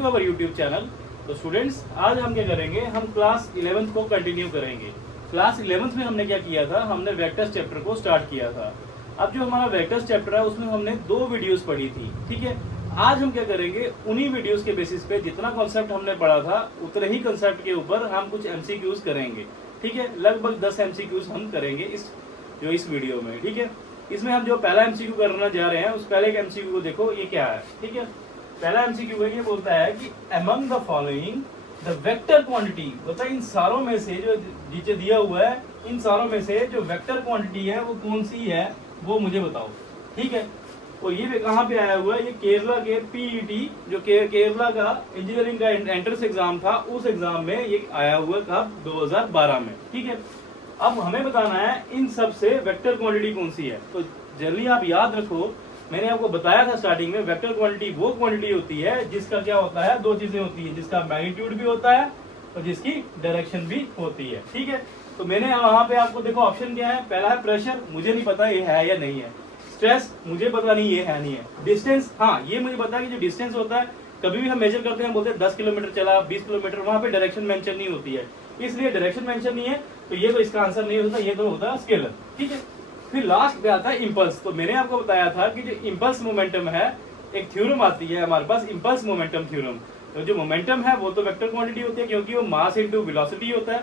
To our YouTube channel. तो students, आज हम क्या करेंगे, हम क्लास 11th को कंटिन्यू करेंगे। क्लास 11th में हमने क्या किया था, हमने वेक्टर्स चैप्टर को स्टार्ट किया था। अब जो हमारा वेक्टर्स चैप्टर है उसमें हमने 2 वीडियोस पढ़ी थी, ठीक है। आज हम क्या करेंगे, उन्हीं वीडियोस के बेसिस पे जितना कॉन्सेप्ट हमने पढ़ा था उतने ही कॉन्सेप्ट के ऊपर हम कुछ एमसीक्यूज करेंगे, ठीक है। लगभग 10 एमसीक्यूज हम करेंगे इस वीडियो में, ठीक है। इसमें हम जो पहला एमसीक्यू करने जा रहे हैं उस पहले एमसीक्यू को देखो, ये क्या है, ठीक है। पहला एमसीक्यू है, ये बोलता है कि among the following the vector quantity, बता इन सारों में से जो नीचे दिया हुआ है, इन सारों में से जो वेक्टर क्वांटिटी है वो कौन सी है वो मुझे बताओ, ठीक है। तो ये कहाँ पे आया हुआ है, ये केरला के पीईटी जो केरला का इंजीनियरिंग का एंट्रेंस एग्जाम था, उस एग्जाम में ये आया हुआ कब, 2012 में, ठीक है। अब हमें बताना है इन सब से वेक्टर क्वांटिटी कौन सी है। तो जल्दी आप याद रखो, मैंने आपको बताया था स्टार्टिंग में, वेक्टर क्वांटिटी वो क्वांटिटी होती है जिसका क्या होता है, 2 चीजें होती है, जिसका मैग्नीट्यूड भी होता है और जिसकी डायरेक्शन भी होती है, ठीक है। तो मैंने वहां पे आपको देखो ऑप्शन क्या है, पहला है प्रेशर, मुझे नहीं पता ये है या नहीं है। स्ट्रेस, मुझे पता नहीं ये है नहीं है। डिस्टेंस, हाँ ये मुझे पता है कि जो डिस्टेंस होता है, कभी भी हम मेजर करते हैं बोलते हैं 10 किलोमीटर चला, 20 किलोमीटर, वहां पे डायरेक्शन मेंशन नहीं होती है, इसलिए डायरेक्शन मेंशन नहीं है, तो ये तो इसका आंसर नहीं होता, ये तो होता है स्केलर, ठीक है। फिर लास्ट पे आता है इम्पल्स। तो मैंने आपको बताया था कि जो इम्पल्स मोमेंटम है, एक थ्योरम आती है हमारे पास, इम्पल्स मोमेंटम थ्योरम। तो जो मोमेंटम है वो तो वेक्टर क्वांटिटी होती है, क्योंकि वो मास इनटू वेलोसिटी होता है,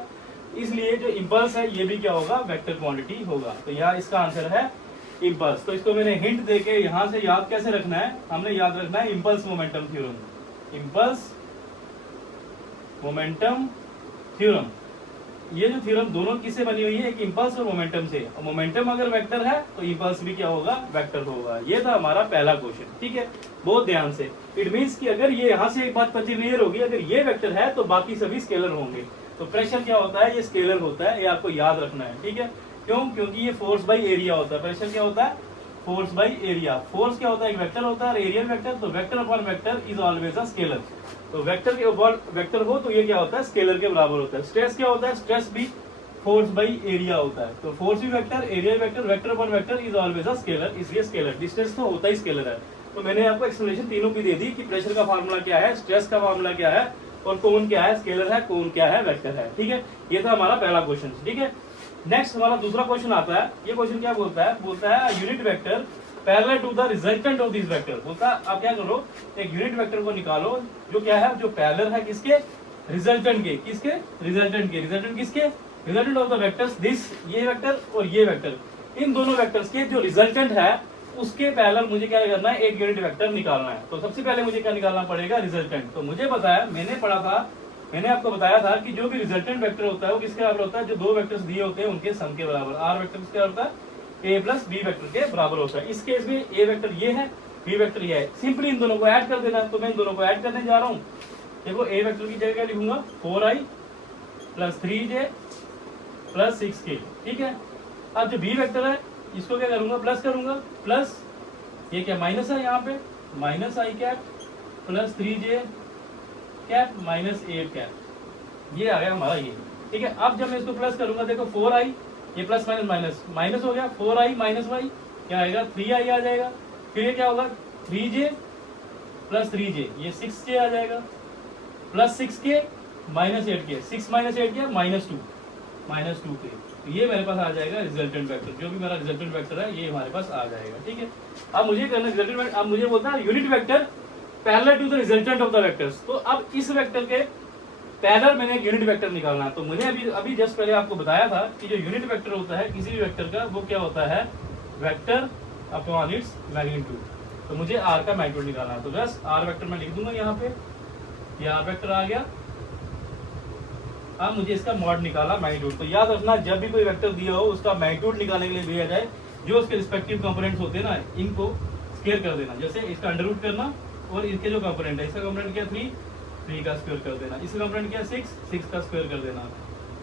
इसलिए जो इम्पल्स है ये भी क्या होगा, वेक्टर क्वांटिटी होगा। तो यहाँ इसका आंसर है इम्पल्स। तो इसको मैंने हिंट देके यहाँ से याद कैसे रखना है, हमने याद रखना है impulse momentum theorem. Impulse momentum theorem, ये जो थ्योरम दोनों किससे बनी हुई है, एक इम्पल्स और मोमेंटम से। और मोमेंटम अगर वेक्टर है तो इम्पल्स भी क्या होगा, वेक्टर होगा। ये था हमारा पहला क्वेश्चन, ठीक है। बहुत ध्यान से, इट मींस कि अगर ये यहाँ से एक बात क्लियर होगी, अगर ये वेक्टर है तो बाकी सभी स्केलर होंगे। तो प्रेशर क्या होता है, ये स्केलर होता है, ये आपको याद रखना है, ठीक है। क्यों, क्योंकि ये फोर्स बाई एरिया होता है। प्रेशर क्या होता है, फोर्स बाई एरिया। फोर्स क्या होता है, एक वेक्टर होता है, और एरिया वेक्टर। तो vector upon vector is always a scalar. तो वेक्टर के ऊपर वेक्टर हो तो ये क्या होता है, स्केलर के बराबर होता है। स्ट्रेस क्या होता है, स्ट्रेस भी फोर्स बाई एरिया होता है। तो फोर्स भी vector, area vector, vector upon vector is always a scalar, इसलिए स्केलर। डिस्टेंस तो होता ही स्केलर है। तो मैंने आपको एक्सप्लेनेशन तीनों की दे दी कि प्रेशर का फार्मूला क्या है, स्ट्रेस का फार्मूला क्या है, और कौन क्या है, स्केलर है, कौन क्या है, वेक्टर है, ठीक है। ये था हमारा पहला क्वेश्चन, ठीक है। नेक्स्ट हमारा दूसरा क्वेश्चन आता है। ये क्वेश्चन क्या बोलता है, बोलता है unit vector parallel to the resultant of this vector. बोलता है आप क्या करो, एक यूनिट वेक्टर को निकालो जो क्या है, जो पैरेलल है किसके, रिजल्टेंट के। किसके, रिजल्टेंट के। रिजल्टेंट किसके, resultant of the vectors this, ये वेक्टर और ये वेक्टर, इन दोनों वेक्टर्स के जो रिजल्टेंट है उसके पैरेलल मुझे क्या करना है, एक यूनिट वेक्टर निकालना है। तो सबसे पहले मुझे क्या निकालना पड़ेगा, रिजल्टेंट। तो मुझे बताया, मैंने पढ़ा था, मैंने आपको बताया था कि जो भी रिजल्टेंट वेक्टर होता है वो किसके बराबर होता है, जो 2 वेक्टर्स दिए होते हैं उनके सम के बराबर। आर वेक्टर किसके बराबर होता है, ए प्लस बी वेक्टर के बराबर होता है। इस केस में ए वेक्टर ये है, बी वेक्टर ये है, सिंपली इन दोनों को ऐड कर देना। तो मैं इन दोनों को ऐड करने जा रहा हूँ। देखो ए वेक्टर की जगह क्या लिखूंगा, 4i plus 3j plus 6k, ठीक है। अब जो बी वेक्टर है इसको क्या करूंगा, प्लस करूंगा, प्लस ये क्या माइनस है, यहाँ पे minus I cap plus 3j cap minus 8 cap, ये आ गया हमारा ये, ठीक है। अब जब मैं इसको प्लस करूंगा, देखो 4i, ये प्लस माइनस माइनस माइनस हो गया, 4i माइनस वाई क्या आएगा, 3i आ जाएगा। फिर ये क्या होगा, 3j प्लस 3j, ये 6j आ जाएगा, plus 6k minus 8k, 6 minus 8 क्या, माइनस 2k। तो ये मेरे पास आ जाएगा रिजल्टेंट वेक्टर। जो भी मेरा रिजल्टेंट वेक्टर है ये हमारे पास आ जाएगा, ठीक है। अब मुझे करना रिजल्टेंट वेक्टर, अब मुझे बोलता है unit vector parallel to the resultant of the vectors. तो अब इस वेक्टर के पैरेलल मैंने एक यूनिट वेक्टर निकालना है। तो मुझे अभी जस्ट पहले आपको बताया था कि जो यूनिट वेक्टर होता है किसी भी वेक्टर का, वो क्या होता है, वेक्टर अपॉन इट्स मैग्नीट्यूड। तो मुझे आर का मैग्नीट्यूड निकालना है। तो बस आर वेक्टर मैं लिख दूंगा यहाँ पे, ये आर वेक्टर आ गया। अब मुझे इसका मॉड निकाला, मैग्नीट्यूड। तो याद रखना, जब भी कोई वेक्टर दिया हो उसका मैग्नीट्यूड निकालने के लिए दिया जाए, जो उसके रिस्पेक्टिव कंपोनेंट्स होते हैं ना, इनको स्क्वायर कर देना। जैसे इसका अंडर रूट करना, और इसके जो कंपोनेंट है, इसका कंपोनेंट क्या 3 का स्क्वायर कर देना, इसका कंपोनेंट क्या 6 का स्क्वायर कर देना,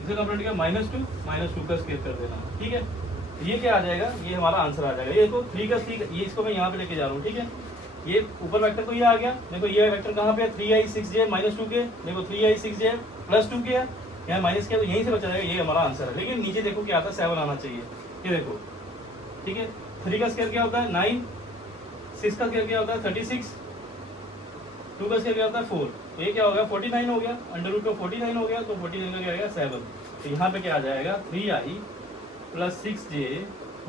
इसका कंपोनेंट क्या -2 का स्क्वायर कर देना, ठीक है। ये क्या आ जाएगा, ये हमारा आंसर आ जाएगा। ये देखो 3 का 3, ये इसको मैं यहाँ पे लेके जा रहा हूँ, ठीक है। ये ऊपर वेक्टर को ये आ गया, देखो ये वेक्टर कहाँ पे है, 3i 6j -2k, देखो 3i 6j प्लस 2k है, यहाँ माइनस किया तो यहीं से बचा जाएगा, ये हमारा आंसर है। लेकिन नीचे देखो क्या आता है, 7 आना चाहिए, ये देखो, ठीक है। 3 का स्क्वायर क्या होता है 9, 6 का स्क्वायर क्या होता है 36, 2 का स्क्वायर क्या होता है 4, तो ये क्या हो गया 49 हो गया, अंडर रूट ऑफ 49 हो गया, तो 49 का क्या आएगा 7। तो यहाँ पे क्या आ जाएगा 3i plus 6j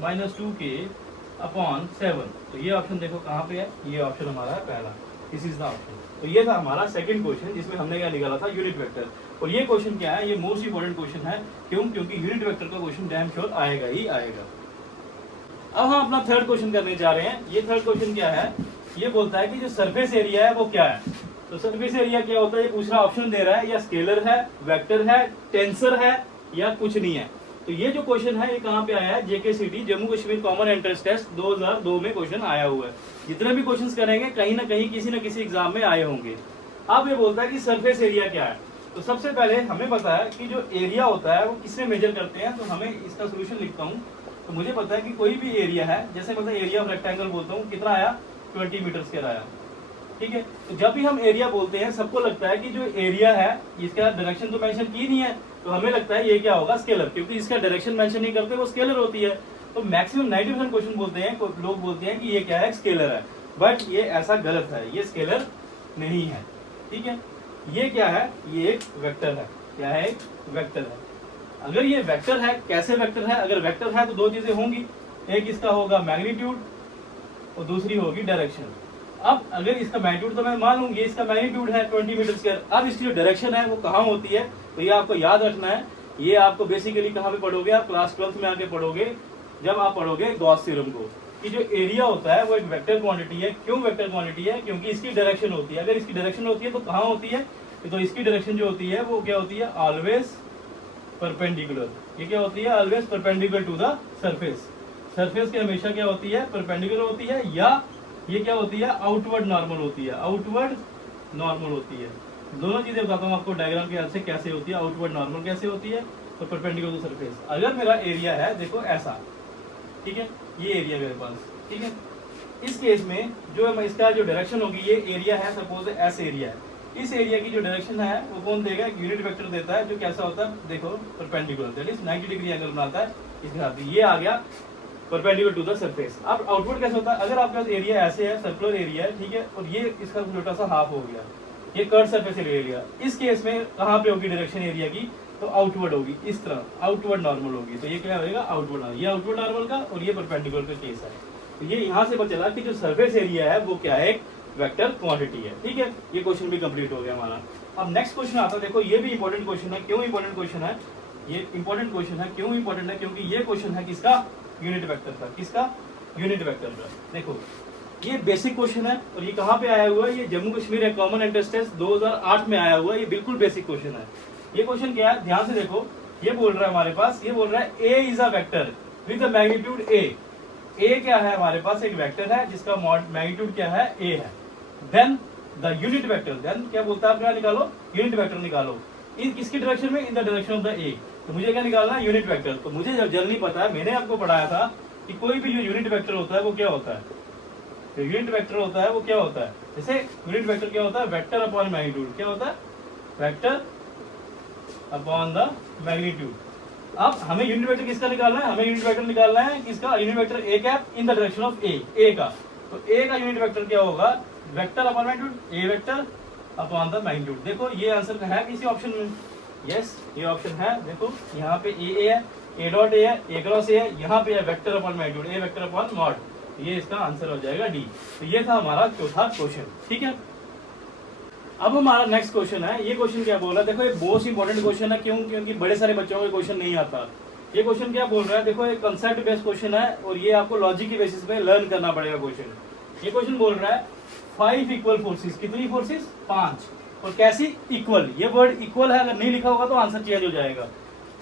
minus 2k upon 7। तो ये ऑप्शन देखो कहाँ पे है, ये ऑप्शन हमारा है पहला, दिस इज द ऑप्शन। तो ये था हमारा सेकंड क्वेश्चन जिसमें हमने क्या निकाला था यूनिट वेक्टर। और ये क्वेश्चन क्या है, ये मोस्ट इंपोर्टेंट क्वेश्चन है, क्यों? क्योंकि यूनिट वेक्टर का क्वेश्चन डैम श्योर आएगा ही आएगा। अब हम अपना थर्ड क्वेश्चन करने जा रहे हैं। ये थर्ड क्वेश्चन क्या है, ये बोलता है कि जो सरफेस एरिया है वो क्या है। तो सरफेस एरिया क्या होता है, ये दूसरा ऑप्शन दे रहा है, या स्केलर है, वेक्टर है, टेंसर है, या कुछ नहीं है। तो ये जो क्वेश्चन है ये कहाँ पे आया है, JKCT Jammu Kashmir common entrance test 2002 में क्वेश्चन आया हुआ है। जितने भी क्वेश्चंस करेंगे कहीं ना कहीं किसी न किसी एग्जाम में आए होंगे। अब ये बोलता है कि सरफेस एरिया क्या है। तो सबसे पहले हमें पता है कि जो एरिया होता है वो किसमें मेजर करते हैं। तो हमें इसका सोल्यूशन लिखता हूँ। तो मुझे पता है कि कोई भी एरिया है, जैसे मतलब एरिया ऑफ रेक्टेंगल बोलता हूँ, कितना आया 20 मीटर स्क्वायर आया, ठीक है। तो जब भी हम एरिया बोलते हैं सबको लगता है कि जो एरिया है इसका डायरेक्शन तो मेंशन की नहीं है, तो हमें लगता है ये क्या होगा स्केलर, क्योंकि इसका डायरेक्शन मेंशन नहीं करते वो स्केलर होती है। तो मैक्सिमम 90% क्वेश्चन बोलते हैं, लोग बोलते हैं कि ये क्या है स्केलर है, बट ये ऐसा गलत है, ये स्केलर नहीं है, ठीक है। ये क्या है, ये एक वेक्टर है। क्या है, एक वेक्टर है। अगर ये वेक्टर है, कैसे वेक्टर है, अगर वेक्टर है तो दो चीजें होंगी, एक इसका होगा मैग्नीट्यूड और दूसरी होगी डायरेक्शन। अब अगर इसका मैग्नीट्यूड तो मैं मान लूंगी, इसका मैग्नीट्यूड है 20 मीटर स्क्वायर। अब इसकी जो डायरेक्शन है वो कहाँ होती है, तो ये आपको याद रखना है। ये आपको बेसिकली कहाँ पे पढ़ोगे, आप क्लास 12th में आके पढ़ोगे, जब आप पढ़ोगे गॉस थ्योरम को, कि जो एरिया होता है वो एक वेक्टर क्वांटिटी है। क्यों वेक्टर क्वांटिटी है, क्योंकि इसकी डायरेक्शन होती है। अगर इसकी डायरेक्शन होती है तो कहाँ होती है, तो इसकी डायरेक्शन जो होती है वो क्या होती है, ऑलवेज परपेंडिकुलर। ये क्या होती है, always perpendicular to the surface. Surface की हमेशा क्या होती है, परपेंडिकुलर होती है, या ये क्या होती है, आउटवर्ड नॉर्मल होती है। आउटवर्ड नॉर्मल होती है। दोनों चीजें बताता हूँ आपको डायग्राम के हेल्प से कैसे होती है, आउटवर्ड नॉर्मल कैसे होती है और परपेंडिकुलर टू सरफेस। अगर मेरा एरिया है देखो ऐसा, ठीक है, ये एरिया मेरे पास, ठीक है। इस केस में जो इसका जो डायरेक्शन होगी, ये एरिया है, सपोज एस एरिया है। इस एरिया की जो डायरेक्शन है वो कौन देगा, यूनिट वेक्टर देता है, जो कैसा होता है देखो perpendicular, that is 90 degree angle बनाता है इसके साथ। ये आ गया परपेंडिकुलर टू द सरफेस। अब आउटवर्ड कैसे होता है, अगर आपके पास एरिया ऐसे है, सर्कुलर एरिया है, ठीक है, और ये इसका छोटा सा हाफ हो गया, ये कर्व सरफेस एरिया। इस केस में कहाँ पे होगी डायरेक्शन एरिया की, तो आउटवर्ड होगी, इस तरह आउटवर्ड नॉर्मल होगी। तो ये क्या होगा, आउटवर्ड नॉर्मल, ये आउटवर्ड नॉर्मल का और ये परपेंडिकुलर का केस है। तो ये यहाँ से पता चला कि जो सरफेस एरिया है वो क्या है, एक वेक्टर क्वांटिटी है, ठीक है। ये क्वेश्चन भी कंप्लीट हो गया हमारा। अब नेक्स्ट क्वेश्चन आता है, देखो ये भी इंपॉर्टेंट क्वेश्चन है। क्यों इंपॉर्टेंट क्वेश्चन है, ये इंपॉर्टेंट क्वेश्चन है, क्यों इंपॉर्टेंट है, क्योंकि ये क्वेश्चन है किसका, यूनिट वेक्टर का। किसका, यूनिट वेक्टर का। देखो ये बेसिक क्वेश्चन है और ये कहाँ पे आया हुआ है, ये Jammu Kashmir common entrance test 2008 में आया हुआ है। ये बिल्कुल बेसिक क्वेश्चन है। ये क्वेश्चन क्या है, ध्यान से देखो, ये बोल रहा है हमारे पास, ये बोल रहा है A is a vector with the magnitude A. A क्या है, हमारे पास एक वेक्टर है जिसका मैग्नीट्यूड क्या है, ए है। Then the unit vector, then क्या बोलता है, क्या निकालो, यूनिट वेक्टर निकालो। इन किसकी डायरेक्शन में, इन द डायरेक्शन ऑफ द ए। तो मुझे क्या निकालना है, यूनिट वेक्टर। तो मुझे जब जनरली पता है, मैंने आपको पढ़ाया था कि कोई भी जो यूनिट वेक्टर होता है वो क्या होता है, तो यूनिट वेक्टर होता है वो क्या होता है, जैसे यूनिट वेक्टर क्या होता है, वेक्टर अपॉन मैग्नीट्यूड। क्या होता है, वेक्टर अपॉन द मैग्नीट्यूड। अब हमें यूनिट वेक्टर किसका निकालना है, हमें यूनिट वेक्टर निकालना है किसका, unit vector A cap in the direction of A का। तो ए का यूनिट वेक्टर क्या होगा, vector upon magnitude, A vector upon the magnitude. देखो ये आंसर है किसी ऑप्शन में, यस ये ऑप्शन है। देखो यहाँ पे ए है, ए डॉट ए है, ए क्रॉस ए है, यहाँ पे है vector upon magnitude, A vector upon mod. ये इसका आंसर हो जाएगा डी। तो ये था हमारा चौथा क्वेश्चन, ठीक है। अब हमारा नेक्स्ट क्वेश्चन है। ये क्वेश्चन क्या बोल रहा है, देखो ये बहुत इंपॉर्टेंट क्वेश्चन है। क्यों, क्योंकि बड़े सारे बच्चों को क्वेश्चन नहीं आता। ये क्वेश्चन क्या बोल रहा है, देखो ये कंसेप्ट बेस्ड क्वेश्चन है और ये आपको लॉजिक की बेसिस पे लर्न करना पड़ेगा क्वेश्चन। ये क्वेश्चन बोल रहा है 5 इक्वल फोर्सेस, कितनी फोर्सेस, 5, और कैसी, इक्वल। ये वर्ड इक्वल है, अगर नहीं लिखा होगा तो आंसर चेंज हो जाएगा।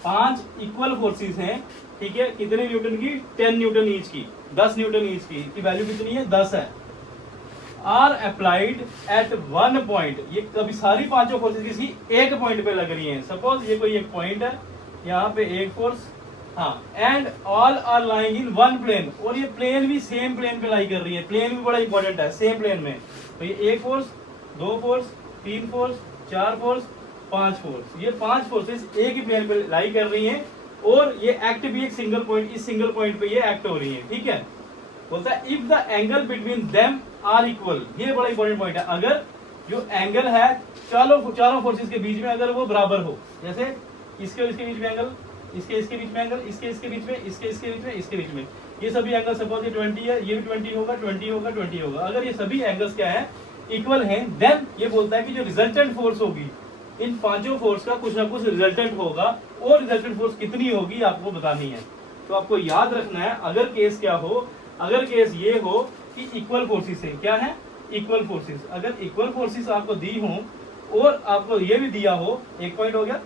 5 इक्वल फोर्सेस हैं, ठीक है, कितने न्यूटन की, 10 न्यूटन ईच की, 10 न्यूटन ईच की। इसकी वैल्यू कितनी है, 10 है। Are applied at one point, ये कभी सारी पांचों फोर्सेस किसी एक पॉइंट पे लग रही हैं। सपोज ये कोई एक पॉइंट है, यहाँ पे एक फोर्स, हाँ, and all are lying in one plane, और ये प्लेन भी सेम प्लेन पे लाई कर रही है। प्लेन भी बड़ा इंपॉर्टेंट है, सेम प्लेन में। तो ये एक force, 2 force, 3 force, 4 force, 5 force, ये 5 फोर्सेस एक ही प्लेन पे लाई कर रही हैं और ये एक्ट भी एक सिंगल पॉइंट, इस सिंगल पॉइंट पे ये एक्ट हो रही है, ठीक है। बोलता है if the angle between them are equal, ये बड़ा इंपॉर्टेंट पॉइंट है। अगर जो एंगल है चारों फोर्सेस के बीच में अगर वो बराबर हो, जैसे इसके और इसके बीच में एंगल, इसके बीच में एंगल, इसके बीच में, इसके बीच में, इसके बीच में, ये सभी एंगल सपोज ये 20 है, ये भी 20 होगा, 20 होगा, 20 होगा। अगर ये सभी एंगल्स क्या है, इक्वल हैं, देन ये बोलता है कि जो रिजल्टेंट फोर्स होगी इन पांचों फोर्स का कुछ ना कुछ रिजल्टेंट होगा, और रिजल्टेंट फोर्स कितनी होगी आपको बतानी है। तो आपको याद रखना है, अगर केस क्या हो, अगर केस ये हो कि इक्वल फोर्सेस है, क्या है, इक्वल फोर्सेस, अगर इक्वल फोर्सेस आपको दी हो और आपको ये भी दिया हो, एक पॉइंट हो गया,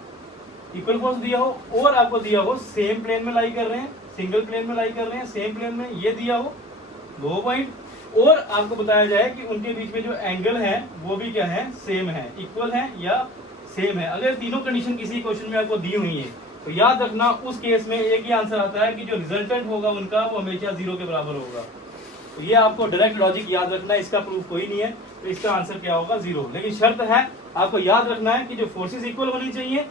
इक्वल फोर्स दिया हो और आपको दिया हो सेम प्लेन में लाई कर रहे हैं, सिंगल प्लेन में लाई कर रहे हैं, सेम प्लेन में, ये दिया हो 2 पॉइंट, और आपको बताया जाए कि उनके बीच में जो एंगल है वो भी क्या है, सेम है, इक्वल है या सेम है। अगर तीनों कंडीशन किसी क्वेश्चन में आपको दी हुई है तो याद रखना उस केस में एक ही आंसर आता है कि जो रिजल्टेंट होगा उनका वो हमेशा 0 के बराबर होगा। तो ये आपको डायरेक्ट लॉजिक याद रखना है, इसका प्रूफ कोई नहीं है, तो इसका आंसर क्या होगा, 0। लेकिन शर्त है आपको याद रखना है कि जो फोर्सेस इक्वल होनी चाहिए,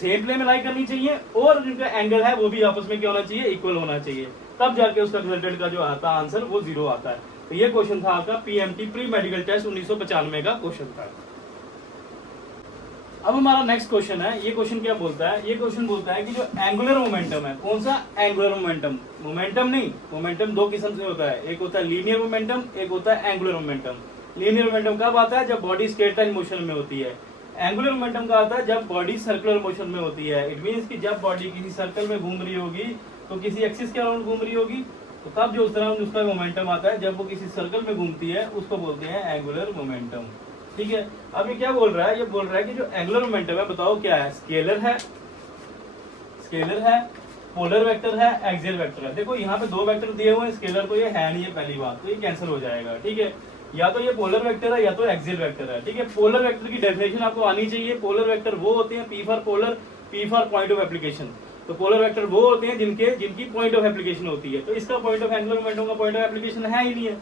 सेम प्लेन में लाई करनी चाहिए, और जिनका एंगल है वो भी आपस में क्या होना चाहिए, इक्वल होना चाहिए, तब जाके उसका रिजल्टेंट का जो आता है आंसर वो 0 आता है। तो ये क्वेश्चन था आपका पीएमटी प्री मेडिकल टेस्ट 1995 का क्वेश्चन था। अब हमारा नेक्स्ट क्वेश्चन है, ये क्वेश्चन क्या बोलता है, ये क्वेश्चन बोलता है कि जो एंगुलर मोमेंटम है, कौन सा एंगुलर मोमेंटम, मोमेंटम नहीं, मोमेंटम 2 किस्म से होता है, एक होता है लीनियर मोमेंटम, एक होता है एंगुलर मोमेंटम। लीनियर मोमेंटम कब आता है, जब बॉडी स्ट्रेट लाइन मोशन में होती है। एंगुलर मोमेंटम का आता है जब बॉडी सर्कुलर मोशन में होती है। इट मींस कि जब बॉडी किसी सर्कल में घूम रही होगी तो किसी एक्सिस के अराउंड घूम रही होगी, तो तब जो उस तरह उसका मोमेंटम आता है, जब वो किसी सर्कल में घूमती है उसको बोलते हैं एंगुलर मोमेंटम। ठीक है, अब ये क्या बोल रहा है, ये बोल रहा है कि जो एंगुलर मोमेंटम है बताओ क्या है, स्केलर है, स्केलर है, पोलर वेक्टर है, एक्सियल वेक्टर है। देखो यहाँ पे 2 वेक्टर दिए हुए हैं, स्केलर तो ये है नहीं है पहली बात, तो ये कैंसिल हो जाएगा। ठीक है, या तो ये पोलर वेक्टर है या तो एक्सियल वेक्टर है। ठीक है, पोलर वेक्टर की डेफिनेशन आपको आनी चाहिए। पोलर वेक्टर वो होते हैं, P for polar, P for point of application. तो पोलर वेक्टर वो होते हैं जिनकी पॉइंट ऑफ एप्लीकेशन होती है। तो इसका पॉइंट ऑफ एंगुलर मोमेंटम का पॉइंट ऑफ एप्लीकेशन है ही नहीं है।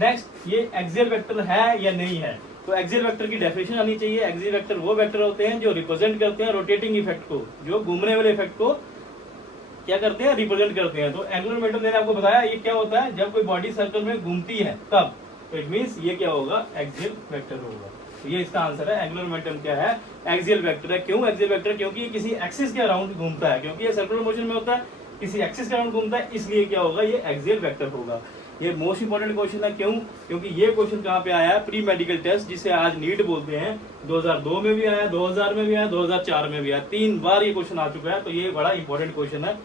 नेक्स्ट, ये एक्सियल वेक्टर है या नहीं है, तो एक्सियल वेक्टर की डेफिनेशन आनी चाहिए। एक्सियल वेक्टर वो वेक्टर होते हैं जो रिप्रेजेंट करते हैं रोटेटिंग इफेक्ट को, जो घूमने वाले इफेक्ट को क्या करते हैं, रिप्रेजेंट करते हैं। तो एंगुलर मोमेंटम मैंने आपको बताया ये क्या होता है, जब कोई बॉडी सर्कल में घूमती है तब, तो इट मींस ये क्या होगा, एक्सियल वेक्टर होगा। तो ये इसका आंसर है, एंगुलर मोमेंटम क्या है, एक्सियल वेक्टर है। क्यों एक्सियल वेक्टर, क्योंकि ये किसी एक्सिस के अराउंड घूमता है, क्योंकि ये सर्कुलर मोशन में होता है, किसी एक्सिस के अराउंड घूमता है, इसलिए क्या होगा, ये एक्सियल वेक्टर होगा। ये मोस्ट इंपॉर्टेंट क्वेश्चन है। क्यों, क्योंकि ये क्वेश्चन कहाँ पे आया है, प्री मेडिकल टेस्ट, जिसे आज नीट बोलते हैं। 2002 में भी आया, 2000 में भी आया, 2004 में भी आया, 3 बार ये क्वेश्चन आ चुका है। तो ये बड़ा इंपॉर्टेंट क्वेश्चन है।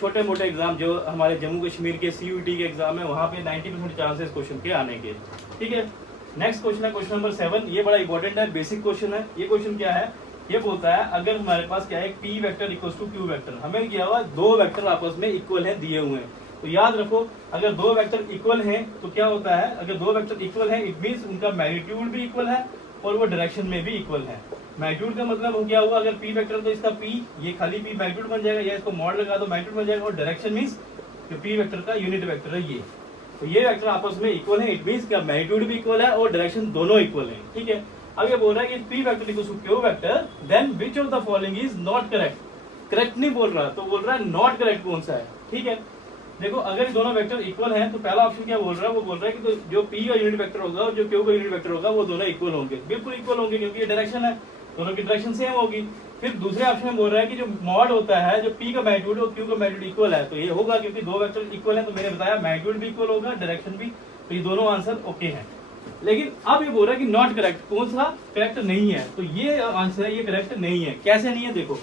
छोटे मोटे एग्जाम जो हमारे जम्मू कश्मीर के CUET के एग्जाम है, वहाँ पे 90% चांसेस क्वेश्चन के आने के। ठीक है, नेक्स्ट क्वेश्चन है क्वेश्चन नंबर 7। ये बड़ा इंपॉर्टेंट है, बेसिक क्वेश्चन है। ये क्वेश्चन क्या है, ये बोलता है अगर हमारे पास क्या है, P vector equal to Q vector, हमें क्या हुआ, 2 वेक्टर आपस में इक्वल है दिए हुए हैं। तो याद रखो, अगर 2 वेक्टर इक्वल हैं तो क्या होता है, अगर 2 वेक्टर इक्वल है इट मींस उनका मैग्नीट्यूड भी इक्वल है और वो डायरेक्शन में भी इक्वल है। मैग्नीट्यूड का मतलब हो क्या हुआ, अगर P वेक्टर तो इसका P, ये खाली P मैग्नीट्यूड बन जाएगा, या इसको मॉड लगा दो मैग्नीट्यूड बन जाएगा, और डायरेक्शन मींस जो P वेक्टर का यूनिट वेक्टर है ये, तो ये वेक्टर आपस में इक्वल है। इट मींस का मैग्नीट्यूड भी इक्वल है और डायरेक्शन दोनों इक्वल है। ठीक है, अब ये बोल रहा है कि P vector equal to Q vector, then which of the following is not correct. Correct नहीं बोल रहा, तो बोल रहा है नॉट करेक्ट कौन सा है। ठीक है, देखो अगर दोनों वेक्टर इक्वल हैं तो पहला ऑप्शन क्या बोल रहा है, वो बोल रहा है कि तो जो P का यूनिट वेक्टर होगा और जो Q का यूनिट वेक्टर होगा वो दोनों इक्वल होंगे, बिल्कुल इक्वल होंगे, क्योंकि ये डायरेक्शन है, दोनों की डायरेक्शन सेम होगी। फिर दूसरे ऑप्शन में बोल रहा है कि जो मॉड होता है, जो P का मैग्नीट्यूड और Q का मैग्नीट्यूड इक्वल है, तो ये होगा क्योंकि 2 वेक्टर इक्वल है, तो मैंने बताया मैग्नीट्यूड भी इक्वल होगा, डायरेक्शन भी, तो ये दोनों आंसर ओके हैं। लेकिन अब ये बोल रहा है कि नॉट करेक्ट, कौन सा करेक्ट नहीं है, तो ये आंसर है, ये करेक्ट नहीं है। कैसे नहीं है, देखो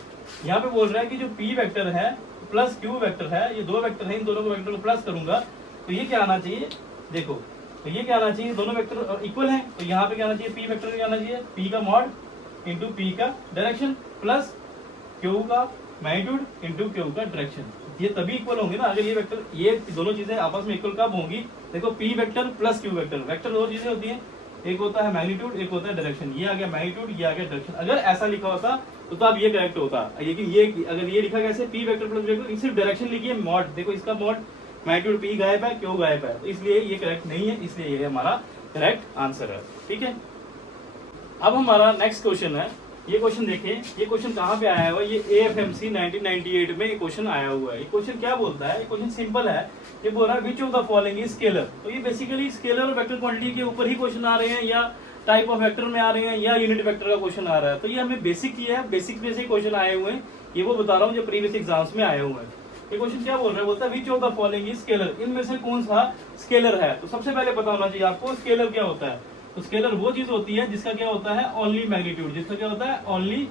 यहाँ पे बोल रहा है कि जो P वेक्टर है प्लस Q वेक्टर है, ये 2 वेक्टर है, इन दोनों को वेक्टर को प्लस करूंगा तो ये क्या आना चाहिए, देखो तो ये क्या आना चाहिए, दोनों वेक्टर इक्वल हैं, तो यहाँ पे क्या आना चाहिए, P वेक्टर क्या आना चाहिए, P का मॉड इंटू P का डायरेक्शन प्लस Q का मैग्नीट्यूड इंटू Q का डायरेक्शन, ये तभी इक्वल होंगे ना। अगर ये वेक्टर, ये दोनों चीजें आपस में इक्वल कब होंगी, देखो P vector plus Q vector, vector 2 चीजें होती हैं, एक होता है मैग्नीट्यूड, एक होता है डायरेक्शन। ये आ गया मैग्नीट्यूड, ये आ गया डायरेक्शन। अगर ऐसा लिखा होता तो तब ये करेक्ट होता, लेकिन ये अगर ये लिखा कैसे, P वेक्टर प्लस वेक्टर, सिर्फ डायरेक्शन लिखिए मॉड, देखो इसका मॉड मैग्नीट्यूड P गायब है, Q गायब है, तो इसलिए ये करेक्ट नहीं है, इसलिए ये हमारा करेक्ट आंसर है। ठीक है, अब हमारा नेक्स्ट क्वेश्चन है। ये क्वेश्चन देखिए, ये क्वेश्चन कहाँ पे आया हुआ है, ये AFMC 1998 में ये क्वेश्चन आया हुआ है। ये क्वेश्चन क्या बोलता है, ये क्वेश्चन सिंपल है। ये बोल रहा है which of the following is scalar, तो ये बेसिकली स्केलर और वेक्टर क्वांटिटी के ऊपर ही क्वेश्चन आ रहे हैं, या टाइप ऑफ वेक्टर में आ रहे हैं या यूनिट वेक्टर का क्वेश्चन आ रहा है। तो ये हमें बेसिक किया है, बेसिक में से क्वेश्चन आए हुए हैं, ये वो बता रहा हूँ जो प्रीवियस एग्जाम्स में आए हुए हैं। ये क्वेश्चन क्या बोल रहा है, बोलता है which of the following is scalar, इनमें से कौन सा स्केलर है। तो सबसे पहले पता होना चाहिए आपको स्केलर क्या होता है। तो स्केलर वो चीज होती है जिसका क्या होता है ओनली मैग्नीट्यूड, जिसका क्या होता है ओनली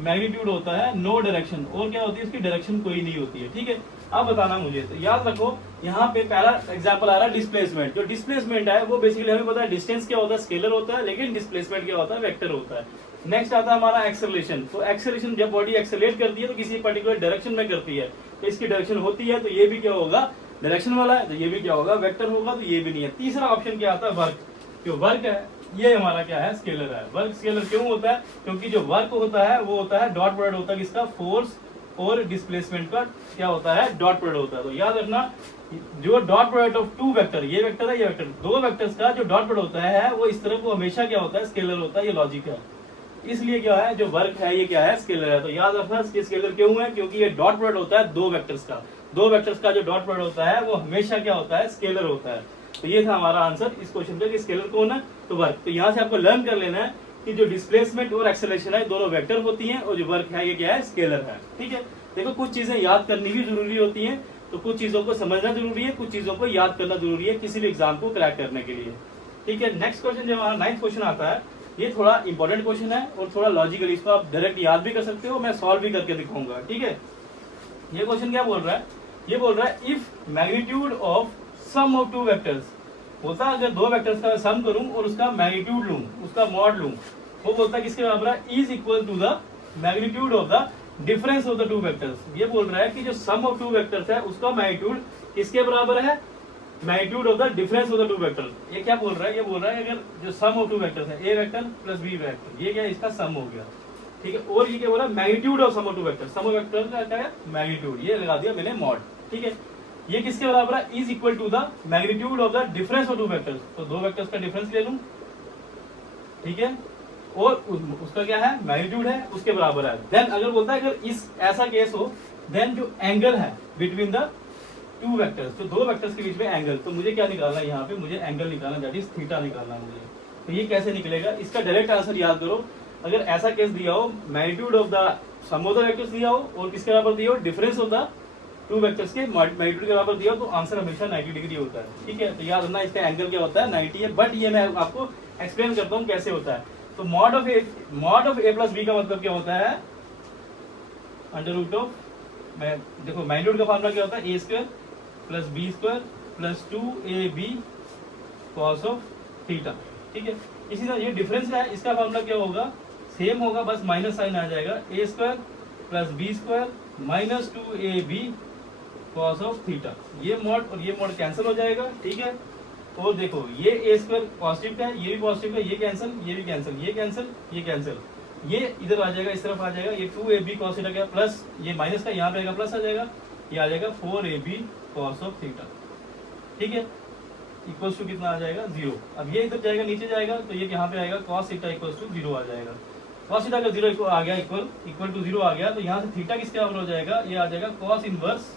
मैग्नीट्यूड होता है, नो डायरेक्शन, और क्या होती है इसकी डायरेक्शन कोई नहीं होती है। ठीक है, अब बताना मुझे, तो याद रखो यहाँ पे पहला एग्जांपल आ रहा है डिस्प्लेसमेंट। जो डिस्प्लेसमेंट है वो बेसिकली हमें पता है डिस्टेंस क्या होता है स्केलर होता है, लेकिन डिस्प्लेसमेंट क्या होता है वेक्टर होता है। नेक्स्ट आता है हमारा एक्सेलरेशन। तो एक्सेलरेशन जब बॉडी एक्सेलरेट करती है तो किसी पर्टिकुलर डायरेक्शन में करती है, तो इसकी डायरेक्शन होती है, तो ये भी क्या होगा डायरेक्शन वाला है, तो ये भी क्या होगा वेक्टर होगा, तो ये भी नहीं है। तीसरा ऑप्शन क्या आता है वर्क। जो वर्क है ये हमारा क्या है स्केलर है। वर्क स्केलर क्यों होता है, क्योंकि जो वर्क होता है वो होता है डॉट प्रोडक्ट होता है किसका, फोर्स और डिस्प्लेसमेंट का क्या होता है डॉट प्रोडक्ट होता है। तो याद रखना जो dot product of two vector, ये वेक्टर है ये वेक्टर, दो वेक्टर्स का जो डॉट प्रोडक्ट होता है वो इस तरह को हमेशा क्या होता है स्केलर होता है, ये लॉजिक है। इसलिए क्या है जो वर्क है ये क्या है स्केलर है। तो याद रखना स्केलर क्यों है, क्योंकि ये डॉट प्रोडक्ट होता है दो वेक्टर्स का, दो वेक्टर्स का जो डॉट प्रोडक्ट होता है वो हमेशा क्या होता है स्केलर होता है। तो ये था हमारा आंसर इस क्वेश्चन का कि स्केलर कौन है, तो वर्क। तो यहाँ से आपको लर्न कर लेना है कि जो डिस्प्लेसमेंट और एक्सेलरेशन है दोनों वेक्टर होती हैं, और जो वर्क है ये क्या है स्केलर है। ठीक है, देखो कुछ चीजें याद करनी भी जरूरी होती हैं, तो कुछ चीजों को समझना जरूरी है, कुछ चीजों को याद करना जरूरी है किसी भी एग्जाम को क्रैक करने के लिए। ठीक है, नेक्स्ट क्वेश्चन जो हमारा 9th क्वेश्चन आता है, ये थोड़ा इंपॉर्टेंट क्वेश्चन है और थोड़ा लॉजिकल, इसको आप डायरेक्ट याद भी कर सकते हो, मैं सॉल्व भी करके दिखाऊंगा। ठीक है, ये क्वेश्चन क्या बोल रहा है, ये बोल रहा है if magnitude of sum of two vectors, बोलता है अगर दो वेक्टर्स का सम करूं और उसका मैग्नीट्यूड लूं, उसका मॉड लूं, वो बोलता है किसके बराबर है, is equal to the magnitude of the difference of the two vectors. ये बोल रहा है कि जो सम ऑफ टू वेक्टर्स है उसका मैग्नीट्यूड किसके बराबर है, magnitude of the difference of the to vector. ये क्या बोल रहा है, ये बोल रहा है अगर जो सम ऑफ टू वेक्टर्स है ए वेक्टर प्लस बी वेक्टर, ये क्या इसका सम हो गया। ठीक है, और ये क्या बोला magnitude of sum of two vector, sum of vector का क्या है मैग्नीट्यूड, ये लगा दिया मैंने मॉड। ठीक है, ये किसके बराबर है, is equal to the magnitude of the difference of two vectors. तो दो वेक्टर्स का डिफरेंस ले लूं, ठीक है, और उसका क्या है मैग्नीट्यूड है उसके बराबर है। देन अगर बोलता है अगर इस ऐसा केस हो, देन जो एंगल है बिटवीन द टू वेक्टर्स, तो दो वेक्टर्स के बीच में एंगल, तो मुझे क्या निकालना है यहाँ पे, मुझे एंगल निकालना, दैट इज थीटा निकालना है मुझे। तो ये कैसे निकलेगा, इसका डायरेक्ट आंसर याद करो। अगर ऐसा केस दिया हो magnitude of the sum of the vectors दिया हो और किसके बराबर दिया हो difference of the two vectors के मैग्नीट्यूड के बराबर दिया हो, तो आंसर हमेशा 90 डिग्री होता है। ठीक है, तो याद रखना इसका एंगल क्या होता है 90 है, बट ये मैं आपको एक्सप्लेन करता हूँ कैसे होता है। तो mod of A plus B का मतलब क्या होता है, अंडर रूट ऑफ, मैं देखो मैग्नीट्यूड का फॉर्मूला क्या होता है A square plus B square plus 2ab cos of theta. ठीक है, इसी तरह ये डिफरेंस है, इसका फॉर्मूला क्या होगा, सेम होगा, बस माइनस साइन आ जाएगा, A square plus B square minus 2ab cos of theta. ये मॉड और ये मॉड कैंसिल हो जाएगा। ठीक है, और देखो ये ए स्क्वायर पॉजिटिव है, ये भी पॉजिटिव है, ये कैंसिल, ये भी कैंसिल, ये कैंसिल, ये कैंसिल, ये इधर आ जाएगा, इस तरफ आ जाएगा, ये 2ab कॉस थीटा क्या प्लस, ये माइनस का यहाँ पे आएगा प्लस आ जाएगा, ये आ जाएगा 4ab कॉस ऑफ थीटा। ठीक है, इक्वल्स टू कितना आ जाएगा 0। अब ये इधर जाएगा नीचे जाएगा, तो ये यहाँ पे आएगा कॉस थीटा इक्वल्स टू 0 आ जाएगा। कॉस थीटा का 0 आ गया इक्वल टू 0 आ गया, तो यहाँ से थीटा किसके बराबर हो जाएगा, ये आ जाएगा कॉस इनवर्स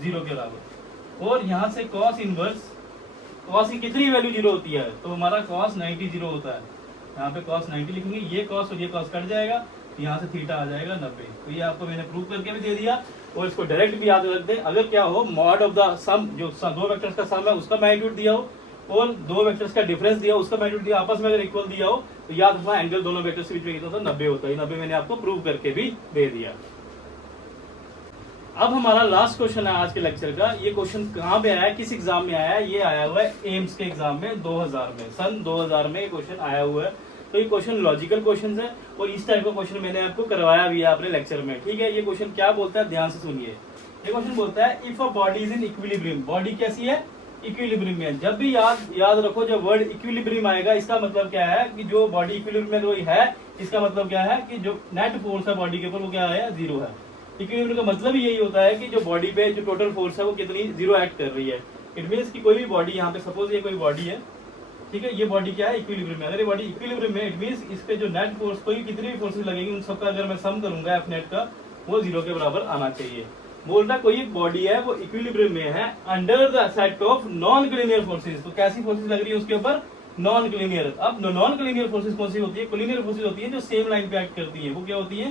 0 के बराबर। और यहाँ से कॉस इनवर्स, कॉस की कितनी वैल्यू 0 होती है, तो हमारा कॉस 90 0 होता है। यहाँ पे कॉस 90 लिखेंगे, ये कॉस और ये कॉस कट जाएगा, यहाँ से थीटा आ जाएगा 90। तो ये आपको मैंने प्रूव करके भी दे दिया, और इसको डायरेक्ट भी याद रख दे। अगर क्या हो मॉड ऑफ द सम, जो दो वेक्टर्स का सम है उसका मैग्नीट्यूड दिया हो और दो वेक्टर्स का डिफरेंस दिया हो उसका मैग्नीट्यूड दिया, आपस में अगर इक्वल दिया हो, तो याद रखना एंगल दोनों वेक्टर्स के बीच में कितना होता है 90 होता है। 90 मैंने आपको प्रूव करके भी दे दिया। अब हमारा लास्ट क्वेश्चन है आज के लेक्चर का। ये क्वेश्चन कहाँ पे आया है, किस एग्जाम में आया है, ये आया हुआ है एम्स के एग्जाम में 2000 में, सन 2000 में क्वेश्चन आया हुआ है। तो ये क्वेश्चन लॉजिकल क्वेश्चन है और इस टाइप का क्वेश्चन मैंने आपको करवाया भी है अपने लेक्चर में। ठीक है, ये क्वेश्चन क्या बोलता है ध्यान से सुनिए। ये क्वेश्चन बोलता है if a body is in equilibrium, body कैसी है इक्विलिब्रियम में। जब भी याद रखो जब वर्ड इक्विलिब्रियम आएगा इसका मतलब क्या है कि जो बॉडी इक्विलिब्रियम में है, इसका मतलब क्या है कि जो नेट फोर्स है बॉडी के ऊपर वो क्या है 0 है। इक्विलिब्रियम का मतलब यही होता है कि जो बॉडी पे जो टोटल फोर्स है वो कितनी 0 एक्ट कर रही है। इट मीन्स कि कोई भी बॉडी, यहाँ पे सपोज ये कोई बॉडी है, ठीक है, ये बॉडी क्या है इक्विलिब्रियम में। अगर ये बॉडी इक्विलिब्रियम में, इट मीन्स इस पे जो नेट फोर्स कोई कितनी भी फोर्सेस लगेंगी उन सबका अगर मैं सम करूंगा एफ नेट का, वो 0 के बराबर आना चाहिए। बोल रहा कोई एक बॉडी है वो इक्विलिब्रियम में है under the effect of non collinear forces. तो कैसी फोर्सेस लग रही है उसके ऊपर, नॉन कोलिनियर। अब नॉन कोलिनियर फोर्सेस कौन सी होती है? कोलिनियर फोर्सेस होती है जो सेम लाइन पे एक्ट करती है, वो क्या होती है?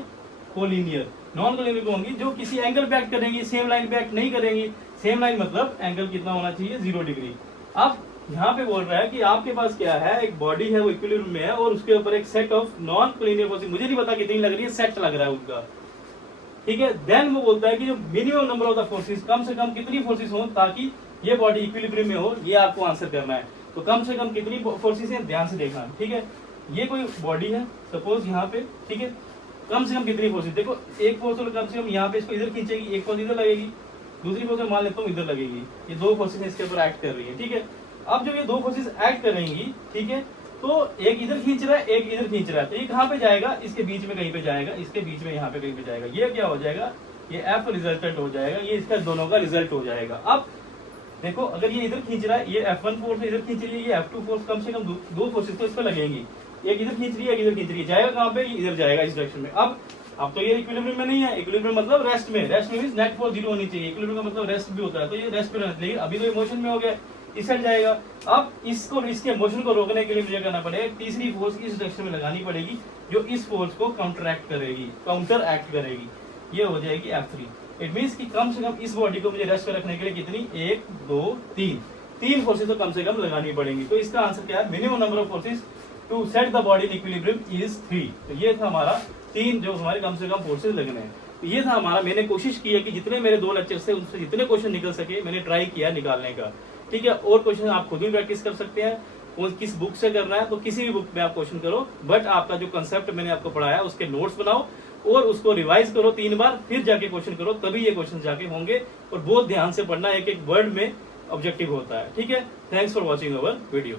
कोलिनियर। नॉन कोलिनियर होंगी जो किसी एंगल पे एक्ट करेंगी, सेम लाइन पे एक्ट नहीं करेंगी। सेम लाइन मतलब एंगल कितना होना चाहिए? 0 डिग्री। अब यहाँ पे बोल रहा है कि आपके पास क्या है, एक बॉडी है वो इक्विलिब्रियम में है और उसके ऊपर एक set of non collinear forces, मुझे नहीं पता कितनी लग रही है, सेट लग रहा है उनका, ठीक है। देन वो बोलता है कि जो minimum number of the forces, कम से कम कितनी फोर्सेस हो ताकि ये बॉडी इक्विलिब्रियम में हो, ये आपको आंसर करना है। तो कम से कम कितनी फोर्सेस है, ध्यान से देखना, ठीक है। ये कोई बॉडी है सपोज यहाँ पे, ठीक है, कम से कम कितनी फोर्सेस, देखो एक फोर्स कम से कम यहाँ पे इसको इधर खींचेगी, एक फोर्स इधर लगेगी, दूसरी फोर्स मान लेता हूँ इधर लगेगी, ये दो फोर्सेस इसके ऊपर एक्ट कर रही है, ठीक है। अब जब ये दो फोर्सेस एक्ट करेंगी, ठीक है, तो एक इधर खींच रहा है, एक इधर खींच रहा है, तो ये कहाँ पे जाएगा? इसके बीच में कहीं पे जाएगा, इसके बीच में यहाँ पे कहीं पे जाएगा। ये क्या हो जाएगा? ये एफ रिजल्टेंट हो जाएगा, ये इसका दोनों का रिजल्ट हो जाएगा। अब देखो अगर ये इधर खींच रहा है, ये F1 फोर्स इधर खींच रही है, ये F2 फोर्स, कम से कम दो फोर्सेस तो इस पर लगेंगी, एक इधर खींच रही है, एक इधर खींच रही है, जाएगा कहाँ पे? इधर जाएगा, इस डायरेक्शन में। अब तो ये इक्विलिब्रियम में नहीं है, इक्विलिब्रियम मतलब रेस्ट में, रेस्ट में मींस नेट फोर्स 0 होनी चाहिए, इक्विलिब्रियम का मतलब रेस्ट भी होता है, तो ये रेस्ट पे रहना, लेकिन अभी तो ये मोशन में हो गया, इस साइड जाएगा। अब इसको, इसके मोशन को रोकने के लिए मुझे करना पड़ेगा, तीसरी फोर्स इस डायरेक्शन में लगानी पड़ेगी जो इस फोर्स को काउंटरएक्ट करेगी, काउंटर एक्ट करेगी, ये हो जाएगी F3। इट मींस कि कम से कम इस बॉडी को मुझे रेस्ट पे रखने के लिए कितनी, 1 2 3 फोर्सेस तो कम से कम लगानी पड़ेंगी। तो इसका आंसर क्या है? Minimum number of forces to set the body in equilibrium is 3। तो ये था हमारा 3 जो हमारे कम से कम फोर्सेस लगने हैं। तो ये था हमारा, मैंने कोशिश की है कि जितने मेरे 2 लेक्चर से उनसे जितने क्वेश्चन निकल सके मैंने ट्राई किया निकालने का, ठीक है। और क्वेश्चन आप खुद भी प्रैक्टिस कर सकते हैं, किस बुक से करना है तो किसी भी बुक में आप क्वेश्चन करो, बट आपका जो कंसेप्ट मैंने आपको पढ़ाया उसके नोट्स बनाओ और उसको रिवाइज करो 3 बार, फिर जाके क्वेश्चन करो, तभी ये क्वेश्चन जाके होंगे। और बहुत ध्यान से पढ़ना, एक एक वर्ड में ऑब्जेक्टिव होता है, ठीक है। Thanks for watching our video.